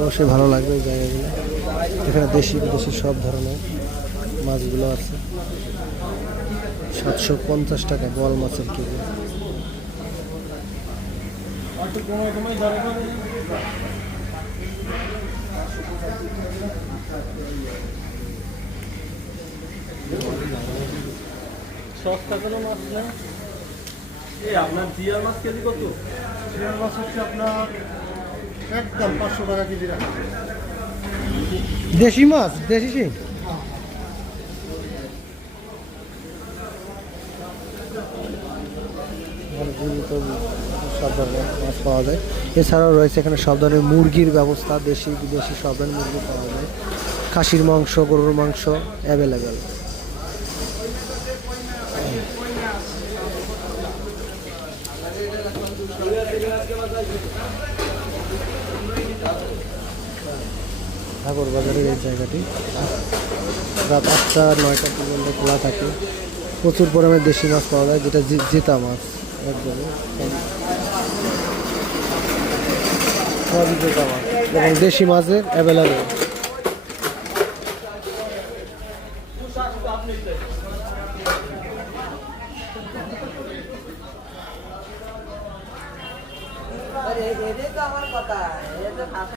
অবশ্যই ভালো লাগবে এই জায়গাগুলো। এখানে দেশি বিদেশি সব ধরনের মাছগুলো আছে। 750 টাকা বল মাছের কেজি। সস্তা কোনো মাছ না। আপনার জিয়ার মাছ কেজি কত? জিয়ার মাছ হচ্ছে আপনার একদম 500 টাকা কেজি রাখা। দেশি মাছ, দেশি শিং। সব ধরনের মাছ পাওয়া যায়। এছাড়াও রয়েছে এখানে সব ধরনের মুরগির ব্যবস্থা, দেশি বিদেশি সব ধরনের মুরগি পাওয়া যায়। খাসির মাংস, গরুর মাংস অ্যাভেলেবেল। ঠাকুর বাজারের এই জায়গাটি রাত 8টা 9টা পর্যন্ত খোলা থাকে। প্রচুর পরিমাণে দেশি মাছ পাওয়া যায়, যেটা জেতা মাছ একদমই সবই জেতা মাছ এবং দেশি মাছের অ্যাভেলেবেল। আমার কথা